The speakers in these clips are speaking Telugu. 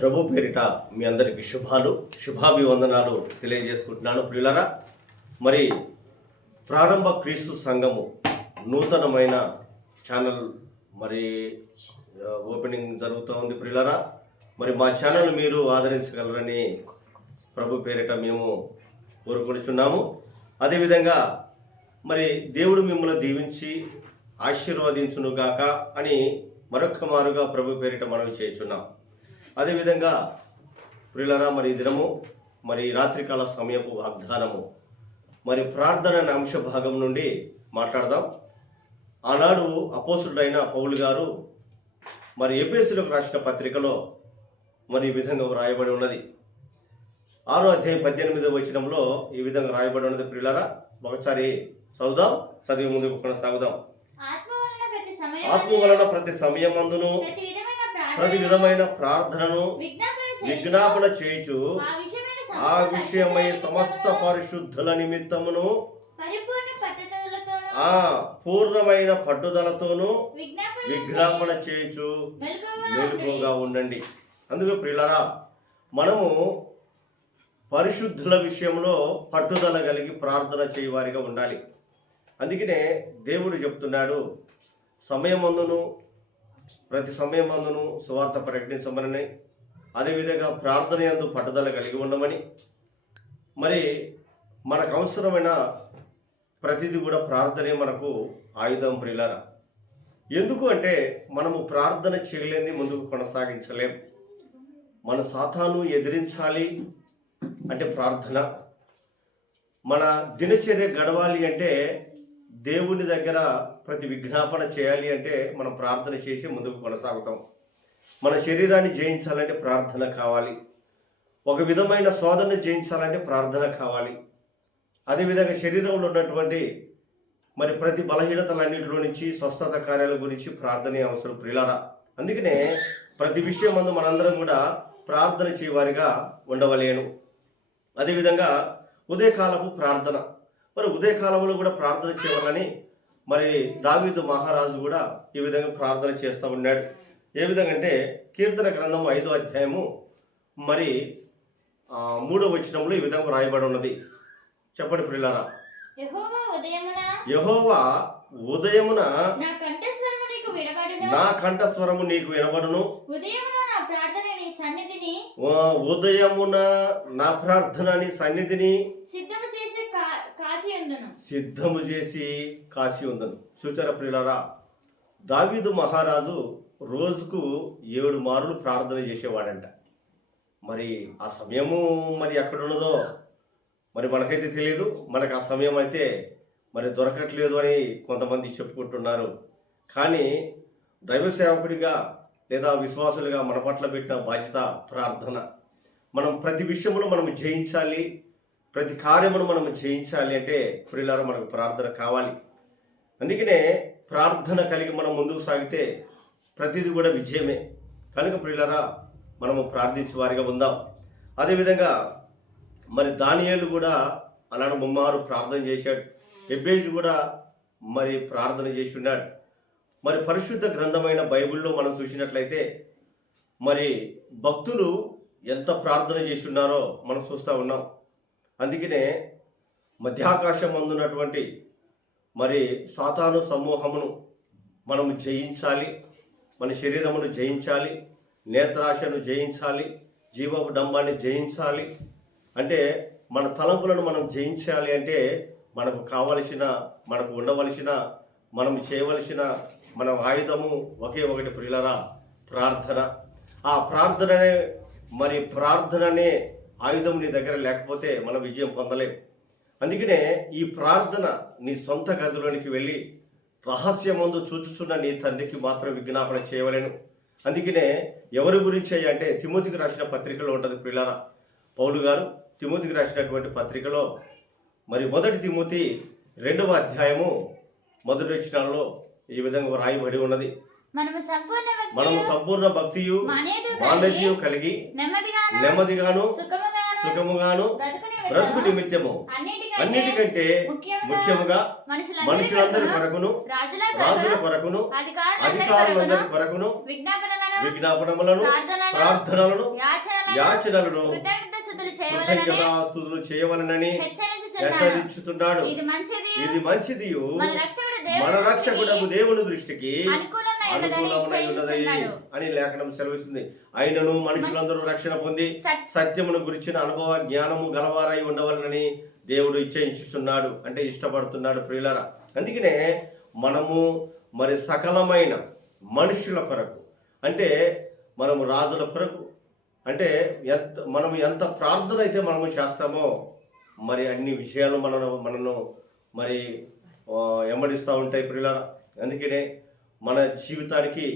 ప్రభు పేరిట మీ అందరికి శుభాభివందనాలు తెలియజేసుకుంటున్నాను. ప్రియులరా, మరి ప్రారంభ క్రీస్తు సంఘము నూతనమైన ఛానల్ మరి ఓపెనింగ్ జరుగుతూ ఉంది. ప్రియులరా, మరి మా ఛానల్ మీరు ఆదరించగలరని ప్రభు పేరిట మేము కోరుకొనిచున్నాము. అదేవిధంగా మరి దేవుడు మిమ్మల్ని దీవించి ఆశీర్వదించునుగాక అని మరొక్క మారుగా ప్రభు పేరిట మనవి చేయుచున్నాం. అదేవిధంగా ప్రియులరా, మరి ఈ దినము మరి రాత్రికాల సమయపు వాగ్దానము మరి ప్రార్థన అనే అంశ భాగం నుండి మాట్లాడదాం. ఆనాడు అపోస్తుడైన పౌలు గారు మరి ఎఫెసీయులకు రాసిన పత్రికలో మరి ఈ విధంగా రాయబడి ఉన్నది. 6వ అధ్యాయం 18వ వచనంలో ఈ విధంగా రాయబడి ఉన్నది. ప్రియులరా, ఒకసారి చదువుదాం, చదివి ముందుకు కొనసాగుదాం. ఆత్మ వలన ప్రతి సమయమందును ప్రతి విధమైన ప్రార్థనను విజ్ఞాపన చేయుచు ఆ విషయమై సమస్త పరిశుద్ధుల నిమిత్తమును పూర్ణమైన పట్టుదలతోనూ విజ్ఞాపన చేయుచు మెలకువగా ఉండండి. అందులో ప్రియులరా, మనము పరిశుద్ధుల విషయంలో పట్టుదల కలిగి ప్రార్థన చేయవారిగా ఉండాలి. అందుకనే దేవుడు చెప్తున్నాడు, సమయమందును ప్రతి సమయమందును సువార్త ప్రకటించమని, అదేవిధంగా ప్రార్థన యందు పట్టుదల కలిగి ఉండమని. మరి మనకు అవసరమైన ప్రతిదీ కూడా ప్రార్థనే మనకు ఆయుధం. ప్రియులారా, ఎందుకు అంటే మనము ప్రార్థన చేయలేని ముందుకు కొనసాగించలేం. మన సాతాను ఎదిరించాలి అంటే ప్రార్థన. మన దినచర్య గడవాలి అంటే దేవుని దగ్గర ప్రతి విజ్ఞాపన చేయాలి అంటే మనం ప్రార్థన చేసి ముందుకు కొనసాగుతాం. మన శరీరాన్ని జయించాలంటే ప్రార్థన కావాలి. ఒక విధమైన శోధనని జయించాలంటే ప్రార్థన కావాలి. అదేవిధంగా శరీరంలో ఉన్నటువంటి మరి ప్రతి బలహీనతలన్నింటిలో నుంచి స్వస్థత కార్యాల గురించి ప్రార్థనే అవసరం. ప్రియులారా, అందుకనే ప్రతి విషయం మందు మనందరం కూడా ప్రార్థన చేయవారిగా ఉండవలేను. అదేవిధంగా ఉదయకాలపు ప్రార్థన, మరి ఉదయకాలంలో కూడా ప్రార్థన చేయాలని మరి దావీదు మహారాజు కూడా ఈ విధంగా ప్రార్థన చేస్తూ ఉన్నాడు. ఏ విధంగా అంటే కీర్తన గ్రంథం 5వ అధ్యాయము మరి 3వ వచనంలో ఈ విధంగా రాయబడి ఉన్నది. చెప్పండి ప్రియులారా. యెహోవా ఉదయమున నా కంఠస్వరము నీకు వినబడును, ఉదయమున నా ప్రార్థన నీ సన్నిధిని సిద్ధము చేసి కాచి ఉందను. చూచారా ప్రియులారా, దావీదు మహారాజు రోజుకు 7 మార్లు ప్రార్థన చేసేవాడంట. మరి ఆ సమయము మరి ఎక్కడ ఉన్నదో మరి మనకైతే తెలియదు. మనకు ఆ సమయం అయితే మరి దొరకట్లేదు అని కొంతమంది చెప్పుకుంటున్నారు. కానీ దైవ సేవకుడిగా లేదా విశ్వాసులుగా మన పట్ల పెట్టిన బాధ్యత ప్రార్థన. మనం ప్రతి విషయంలో మనం జయించాలి, ప్రతి కార్యమును మనం జయించాలి అంటే ప్రియులారా మనకు ప్రార్థన కావాలి. అందుకనే ప్రార్థన కలిగి మనం ముందుకు సాగితే ప్రతిదీ కూడా విజయమే. కనుక ప్రియులారా, మనము ప్రార్థించే వారిగా ఉందాం. అదేవిధంగా మరి దానియేలు కూడా అలాంటి ముమ్మారు ప్రార్థన చేశాడు. ఎబ్బేజు కూడా మరి ప్రార్థన చేసి ఉన్నాడు. మరి పరిశుద్ధ గ్రంథమైన బైబిల్లో మనం చూసినట్లయితే మరి భక్తులు ఎంత ప్రార్థన చేసి ఉన్నారో మనం చూస్తూ ఉన్నాం. అందుకనే మధ్యాకాశం అందున్నటువంటి మరి సాతాను సమూహమును మనము జయించాలి, మన శరీరమును జయించాలి, నేత్రాశను జయించాలి, జీవపు డంబాన్ని జయించాలి. అంటే మన తలంపులను మనం జయించాలి అంటే మనకు కావలసిన, మనకు ఉండవలసిన, మనం చేయవలసిన మన ఆయుధము ఒకే ఒకటి ప్రియులరా, ప్రార్థన. ఆ ప్రార్థననే మరి ప్రార్థననే ఆయుధం నీ దగ్గర లేకపోతే మనం విజయం పొందలేం. అందుకనే ఈ ప్రార్థన నీ సొంత గదిలోనికి వెళ్ళి రహస్యమందు చూచుచున్న నీ తండ్రికి మాత్రం విజ్ఞాపన చేయవలేను. అందుకనే ఎవరి గురించి అంటే తిమోతికి రాసిన పత్రికలో ఉంటుంది ప్రియులారా. పౌలు గారు తిమోతికి రాసినటువంటి పత్రికలో మరి 1 తిమోతి 2వ అధ్యాయము 1వ వచనంలో ఈ విధంగా రాయబడి ఉన్నది. మనము సంపూర్ణ భక్తియు మాన్యతయు కలిగి నెమ్మదిగాను సుఖముగాను బ్రతుకు నిమిత్తము అన్నిటికంటే ముఖ్యముగా మనుషులందరి కొరకును, రాజుల కొరకును, అధికారులందరి కొరకును విజ్ఞాపనములను, ప్రార్థనలను, యాచనలను, కృతజ్ఞతాస్తుతులు చేయవలనని హెచ్చరించుతున్నాడు. ఇది మంచిది మన రక్షకుడగు దేవుని దృష్టికి అనుకూలమైనది అని లేఖనం సెలవిస్తుంది. అయినను మనుషులందరూ రక్షణ పొంది సత్యమును గురించిన అనుభవ జ్ఞానము గలవారై ఉండవలనని దేవుడు ఇచ్ఛయించుతున్నాడు, అంటే ఇష్టపడుతున్నాడు ప్రియులారా. అందుకనే మనము మరి సకలమైన మనుషుల కొరకు, అంటే మనము రాజుల కొరకు, అంటే మనము ఎంత ప్రార్థన అయితే మనము చేస్తామో మరి అన్ని విషయాలు మనను మరి వెంబడిస్తూ ఉంటాయి ప్రియులారా. అందుకనే మన జీవితానికి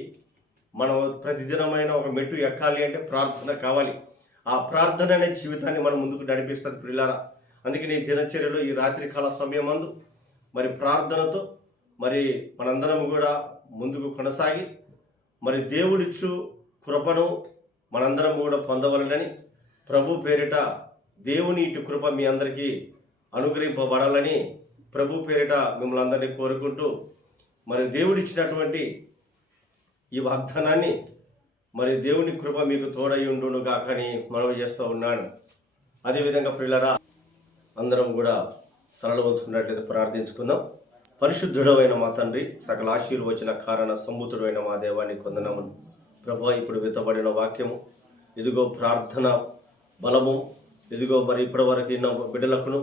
మనం ప్రతిదినమైన ఒక మెట్టు ఎక్కాలి అంటే ప్రార్థన కావాలి. ఆ ప్రార్థన అనే జీవితాన్ని మనం ముందుకు నడిపిస్తుంది ప్రియులారా. అందుకని దినచర్యలో ఈ రాత్రికాల సమయమందు మరి ప్రార్థనతో మరి మనందరం కూడా ముందుకు కొనసాగి మరి దేవుడిచ్చు కృపను మనందరం కూడా పొందవలనని ప్రభు పేరిట దేవుని ఇటు కృప మీ అందరికీ అనుగ్రహింపబడాలని ప్రభు పేరిట మిమ్మల్ని అందరినీ కోరుకుంటూ మరి దేవుడిచ్చినటువంటి ఈ వాగ్దానాన్ని మరి దేవుని కృప మీకు తోడై ఉండును గాకని మనవి చేస్తూ ఉన్నాను. అదేవిధంగా ప్రియులారా, అందరం కూడా తలలు వంచుకున్నట్లయితే ప్రార్థించుకుందాం. పరిశుద్ధుడమైన మా తండ్రి, సకల ఆశీర్వచన కారణ సంబుతుడైన మా దేవాన్ని కొందనమును ప్రభువా, ఇప్పుడు విత్తబడిన వాక్యము ఇదిగో ప్రార్థన బలము, ఇదిగో మరి ఇప్పటి వరకు ఉన్న బిడ్డలకును,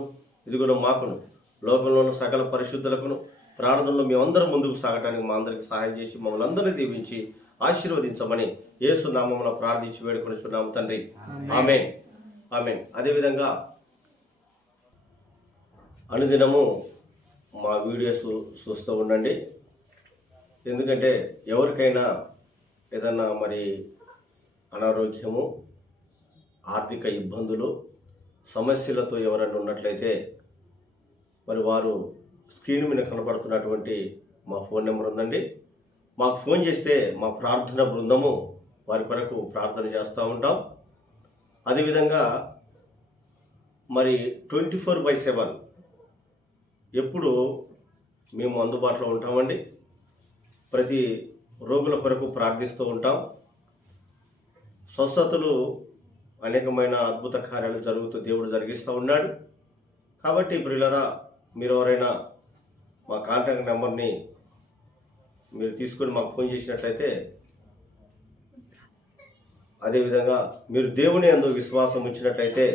ఇదిగో మాకును, లోకంలోని సకల పరిశుద్ధులకును ప్రార్థనలో మేమందరం ముందుకు సాగడానికి మా అందరికి సహాయం చేసి మమ్మల్ని అందరినీ దీవించి ఆశీర్వదించమని యేసు నామమున ప్రార్థించి వేడుకొనిచున్నాము తండ్రి. ఆమేన్, ఆమేన్. అదేవిధంగా అనుదినము మా వీడియోస్ చూస్తూ ఉండండి. ఎందుకంటే ఎవరికైనా ఏదన్నా మరి అనారోగ్యము, ఆర్థిక ఇబ్బందులు, సమస్యలతో ఎవరైనా ఉన్నట్లయితే మరి వారు స్క్రీన్ మీద కనపడుతున్నటువంటి మా ఫోన్ నెంబర్ ఉందండి. మాకు ఫోన్ చేస్తే మా ప్రార్థన బృందము వారి కొరకు ప్రార్థన చేస్తూ ఉంటాం. అదేవిధంగా మరి 24/7 ఎప్పుడు మేము అందుబాటులో ఉంటామండి. ప్రతి రోగుల కొరకు ప్రార్థిస్తూ ఉంటాం. స్వస్థతలు, అనేకమైన అద్భుత కార్యాలు జరుగుతూ దేవుడు జరిగిస్తూ ఉన్నాడు. కాబట్టి ప్రియులారా, మీరు ఎవరైనా మా కాంటాక్ట్ నెంబర్ని మీరు తీసుకొని మాకు ఫోన్ చేసినట్లయితే, అదేవిధంగా మీరు దేవుని యందు విశ్వాసం ఉంచినట్లయితే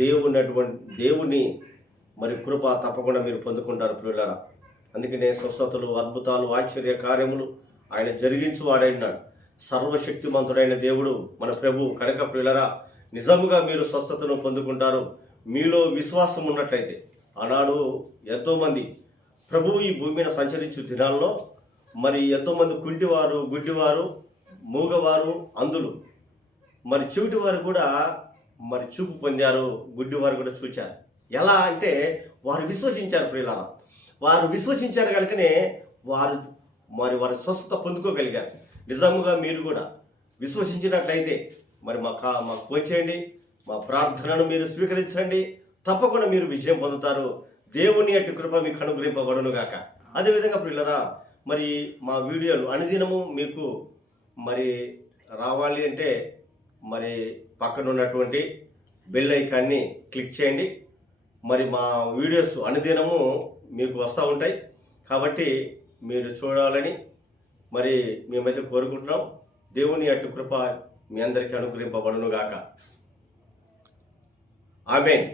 దేవుని మరి కృప తప్పకుండా మీరు పొందుకుంటారు ప్రియులారా. అందుకనే స్వస్థతలు, అద్భుతాలు, ఆశ్చర్య కార్యములు ఆయన జరిగించువాడైనాడు. సర్వశక్తిమంతుడైన దేవుడు మన ప్రభు కనుక ప్రియులారా, నిజముగా మీరు స్వస్థతను పొందుకుంటారు మీలో విశ్వాసం ఉన్నట్లయితే. ఆనాడు ఎంతోమంది ప్రభు ఈ భూమి మీద సంచరించు దినాల్లో మరి ఎంతోమంది కుంటివారు, గుడ్డివారు, మూగవారు, అందులు, మరి చెవిటివారు కూడా మరి చూపు పొందారు, గుడ్డివారు కూడా చూచారు. ఎలా అంటే వారు విశ్వసించారు ప్రియులారా. వారు విశ్వసించారు కనుకనే వారి స్వస్థత పొందుకోగలిగారు. నిజముగా మీరు కూడా విశ్వసించినట్లయితే మరి మాకు ఫోన్ చేయండి, మా ప్రార్థనను మీరు స్వీకరించండి. తప్పకుండా మీరు విజయం పొందుతారు. దేవుని యొక్క కృప మీకు అనుగ్రహింపబడును గాక. అదేవిధంగా ప్రియులారా, మరి మా వీడియోలు అనుదినము మీకు మరి రావాలి అంటే మరి పక్కన ఉన్నటువంటి బెల్ ఐకాన్ని క్లిక్ చేయండి. మరి మా వీడియోస్ అనుదినము మీకు వస్తూ ఉంటాయి. కాబట్టి మీరు చూడాలని మరి మేమైతే కోరుకుంటున్నాం. దేవుని యొక్క కృప మీ అందరికీ అనుగ్రహింపబడును గాక. ఆమేన్.